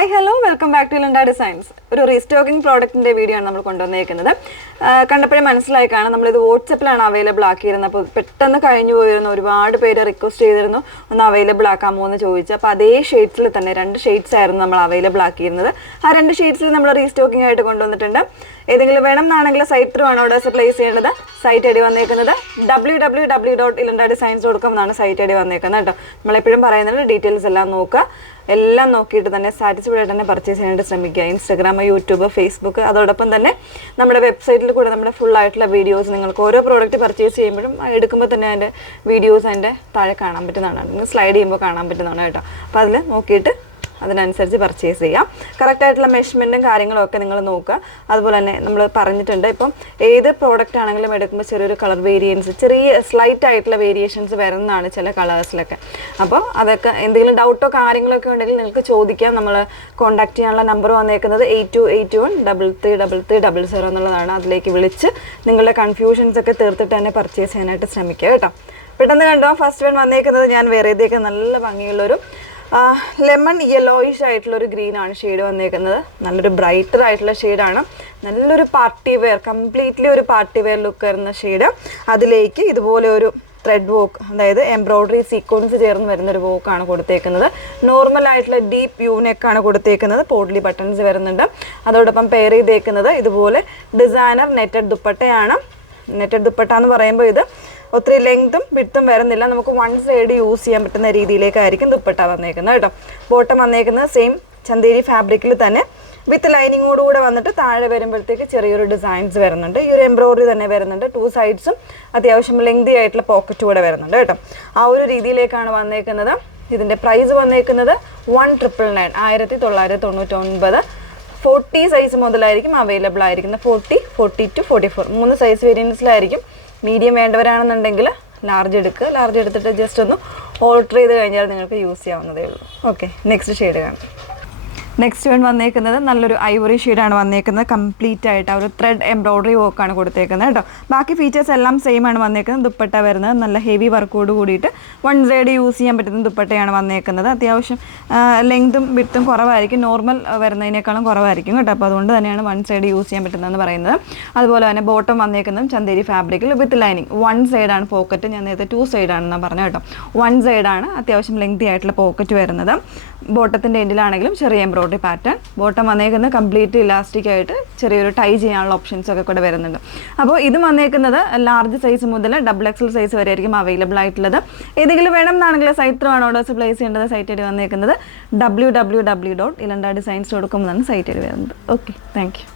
Hi, hello, welcome back to Linda Designs. ഒരു restocking പ്രോഡക്റ്റിന്റെ video ആണ് നമ്മൾ കൊണ്ടുവന്നിരിക്കുന്നത്. കണ്ടപ്പോഴേ മനസ്സിലായി കാണാം നമ്മൾ ഇത് വാട്സാപ്പിലാണ് അവൈലബിൾ ആക്കിയിരുന്നത്. അപ്പോൾ പെട്ടെന്ന് കഴിഞ്ഞു പോയിരുന്നു, ഒരുപാട് പേര് റിക്വസ്റ്റ് ചെയ്തിരുന്നു ഒന്ന് അവൈലബിൾ ആക്കാമോ എന്ന് ചോദിച്ചു. അപ്പോൾ അതേ ഷെയ്ഡ്സിൽ തന്നെ 2 ഷെയ്ഡ്സ് ആയിരുന്നു നമ്മൾ അവൈലബിൾ ആക്കിയിരുന്നത്. ആ 2 ഷെയ്ഡ്സിൽ നമ്മൾ റീസ്റ്റോക്കിംഗ് ആയിട്ട് കൊണ്ടുവന്നിട്ടുണ്ട്. ഏതെങ്കിലും വേണം എന്നാണെങ്കിൽ സൈറ്റ് ത്രൂ ആണ് ഓർഡേഴ്സ് പ്ലേസ് ചെയ്യേണ്ടത്. സൈറ്റ് ഐ ഡി വന്നേക്കുന്നത് www.ilandadesigns.com എന്നാണ് സൈറ്റ് ഐ ഡി വന്നേക്കുന്നത് കേട്ടോ. നമ്മളെപ്പോഴും പറയുന്നത് ഡീറ്റെയിൽസ് എല്ലാം നോക്കുക, എല്ലാം നോക്കിയിട്ട് തന്നെ സാറ്റിസ്ഫൈഡ് ആയിട്ട് തന്നെ പർച്ചേസ് ചെയ്യാനായിട്ട് ശ്രമിക്കുക. ഇൻസ്റ്റാഗ്രാം, യൂട്യൂബ്, ഫേസ്ബുക്ക്, അതോടൊപ്പം തന്നെ നമ്മുടെ വെബ്സൈറ്റിൽ കൂടെ നമ്മുടെ ഫുൾ ആയിട്ടുള്ള വീഡിയോസ് നിങ്ങൾക്ക് ഓരോ പ്രോഡക്റ്റ് പർച്ചേസ് ചെയ്യുമ്പോഴും എടുക്കുമ്പോൾ തന്നെ അതിൻ്റെ വീഡിയോസ് അതിൻ്റെ താഴെ കാണാൻ പറ്റുന്നതാണ്, നിങ്ങൾ സ്ലൈഡ് ചെയ്യുമ്പോൾ കാണാൻ പറ്റുന്നതാണ് കേട്ടോ. അപ്പോൾ അതിൽ നോക്കിയിട്ട് അതിനനുസരിച്ച് പർച്ചേസ് ചെയ്യാം. കറക്റ്റായിട്ടുള്ള മെഷർമെൻറ്റും കാര്യങ്ങളും ഒക്കെ നിങ്ങൾ നോക്കുക. അതുപോലെ തന്നെ നമ്മൾ പറഞ്ഞിട്ടുണ്ട്, ഇപ്പം ഏത് പ്രോഡക്റ്റ് ആണെങ്കിലും എടുക്കുമ്പോൾ ചെറിയൊരു കളർ വേരിയൻസ്, ചെറിയ സ്ലൈറ്റ് ആയിട്ടുള്ള വേരിയേഷൻസ് വരുന്നതാണ് ചില കളേഴ്സിലൊക്കെ. അപ്പോൾ അതൊക്കെ എന്തെങ്കിലും ഡൗട്ടോ കാര്യങ്ങളൊക്കെ ഉണ്ടെങ്കിൽ നിങ്ങൾക്ക് ചോദിക്കാം. നമ്മൾ കോൺടാക്ട് ചെയ്യാനുള്ള നമ്പർ വന്നേക്കുന്നത് 8281333300 എന്നുള്ളതാണ്. അതിലേക്ക് വിളിച്ച് നിങ്ങളുടെ കൺഫ്യൂഷൻസ് ഒക്കെ തീർത്തിട്ട് തന്നെ പർച്ചേസ് ചെയ്യാനായിട്ട് ശ്രമിക്കുക കേട്ടോ. പെട്ടെന്ന് കണ്ടോ, ഫസ്റ്റ് വൺ വന്നേക്കുന്നത് ഞാൻ വേറെയൊക്കെ നല്ല ഭംഗിയുള്ളൊരു ലെമൺ യെല്ലോയിഷ് ആയിട്ടുള്ളൊരു ഗ്രീനാണ് ഷെയ്ഡ് വന്നേക്കുന്നത്. നല്ലൊരു ബ്രൈറ്റർ ആയിട്ടുള്ള ഷെയ്ഡാണ്, നല്ലൊരു പാർട്ടി വെയർ, കംപ്ലീറ്റ്ലി ഒരു പാർട്ടി വെയർ ലുക്ക് വരുന്ന ഷെയ്ഡ്. അതിലേക്ക് ഇതുപോലെ ഒരു ത്രെഡ് വർക്ക്, അതായത് എംബ്രോയ്ഡറി സീക്വൻസ് ചേർന്ന് വരുന്നൊരു വോക്കാണ് കൊടുത്തേക്കുന്നത്. നോർമൽ ആയിട്ടുള്ള ഡീപ്പ് യു നെക്കാണ് കൊടുത്തേക്കുന്നത്. പോട്ട്ലി ബട്ടൺസ് വരുന്നുണ്ട്. അതോടൊപ്പം പെയർ ചെയ്തേക്കുന്നത് ഇതുപോലെ ഡിസൈനർ നെറ്റഡ് ദുപ്പട്ടയാണ്. നെറ്റഡ് ദുപ്പട്ട എന്ന് പറയുമ്പോൾ ഇത് ഒത്തിരി ലെങ്തും വിഡ്ത്തും വരുന്നില്ല, നമുക്ക് വൺ സൈഡ് യൂസ് ചെയ്യാൻ പറ്റുന്ന രീതിയിലേക്കായിരിക്കും ദുപ്പട്ട വന്നേക്കുന്നത് കേട്ടോ. ബോട്ടം വന്നേക്കുന്നത് സെയിം ചന്തേരി ഫാബ്രിക്കിൽ തന്നെ വിത്ത് ലൈനിങ്ങോടുകൂടെ വന്നിട്ട് താഴെ വരുമ്പോഴത്തേക്ക് ചെറിയൊരു ഡിസൈൻസ് വരുന്നുണ്ട്. ഈ ഒരു എംബ്രോയ്ഡറി തന്നെ വരുന്നുണ്ട്. 2 സൈഡ്സും അത്യാവശ്യം ലെങ്തി ആയിട്ടുള്ള പോക്കറ്റ് കൂടെ വരുന്നുണ്ട് കേട്ടോ. ആ ഒരു രീതിയിലേക്കാണ് വന്നേക്കുന്നത്. ഇതിൻ്റെ പ്രൈസ് വന്നേക്കുന്നത് 1999, 1999. 40 സൈസ് മുതലായിരിക്കും അവൈലബിൾ ആയിരിക്കുന്നത്. 40, 40 to 44 3 സൈസ് വേരിയൻസിലായിരിക്കും. മീഡിയം വേണ്ടവരാണെന്നുണ്ടെങ്കിൽ ലാർജ് എടുക്കുക. ലാർജ് എടുത്തിട്ട് ജസ്റ്റ് ഒന്ന് ഓൾട്ടർ ചെയ്ത് കഴിഞ്ഞാൽ നിങ്ങൾക്ക് യൂസ് ചെയ്യാവുന്നതേ ഉള്ളൂ. ഓക്കെ, നെക്സ്റ്റ് ഷെയ്ഡ് കാണാം. നെക്സ്റ്റ് വൺ വന്നേക്കുന്നത് നല്ലൊരു ഐവറി ഷെയ്ഡാണ് വന്നേക്കുന്നത്. കംപ്ലീറ്റ് ആയിട്ട് ആ ഒരു ത്രെഡ് എംബ്രോയ്ഡറി വർക്കാണ് കൊടുത്തേക്കുന്നത് കേട്ടോ. ബാക്കി ഫീച്ചേഴ്സ് എല്ലാം സെയിം ആണ് വന്നേക്കുന്നത്. ദുപ്പട്ട വരുന്നത് നല്ല ഹെവി വർക്കോട് കൂടിയിട്ട് വൺ സൈഡ് യൂസ് ചെയ്യാൻ പറ്റുന്ന ദുപ്പട്ടയാണ് വന്നേക്കുന്നത്. അത്യാവശ്യം ലെങ്തും വിഡ്ത്തും കുറവായിരിക്കും, നോർമൽ വരുന്നതിനേക്കാളും കുറവായിരിക്കും കേട്ടോ. അപ്പോൾ അതുകൊണ്ട് തന്നെയാണ് വൺ സൈഡ് യൂസ് ചെയ്യാൻ പറ്റുന്നതെന്ന് പറയുന്നത്. അതുപോലെ തന്നെ ബോട്ടം വന്നേക്കുന്നതും ചന്തേരി ഫാബ്രിക്കിൽ വിത്ത് ലൈനിങ്. 1 സൈഡാണ് പോക്കറ്റ്, ഞാൻ നേരത്തെ 2 സൈഡാണെന്നാണ് പറഞ്ഞു കേട്ടോ. 1 സൈഡാണ് അത്യാവശ്യം ലെങ്തി ആയിട്ടുള്ള പോക്കറ്റ് വരുന്നത്. ബോട്ടത്തിൻ്റെ എൻഡിലാണെങ്കിലും ചെറിയ എംബ്രോയ്ഡറി പാറ്റേൺ. ബോട്ടം വന്നേക്കുന്നത് കംപ്ലീറ്റ് ഇലാസ്റ്റിക് ആയിട്ട് ചെറിയൊരു ടൈ ചെയ്യാനുള്ള ഓപ്ഷൻസ് ഒക്കെ കൂടെ വരുന്നുണ്ട്. അപ്പോൾ ഇത് വന്നേക്കുന്നത് ലാർജ് സൈസ് മുതൽ XXL സൈസ് വരെ ആയിരിക്കും അവൈലബിൾ ആയിട്ടുള്ളത്. ഏതെങ്കിലും വേണം എന്നാണെങ്കിൽ സൈറ്റ് ത്രൂ ആണ് ഓർഡേഴ്സ് പ്ലേസ് ചെയ്യേണ്ടത്. സൈറ്റ് ഐ ഡി വന്നേക്കുന്നത് www.ilandadesigns.com എന്നാണ് സൈറ്റ് ഐ ഡി വരുന്നത്. Okay, thank you.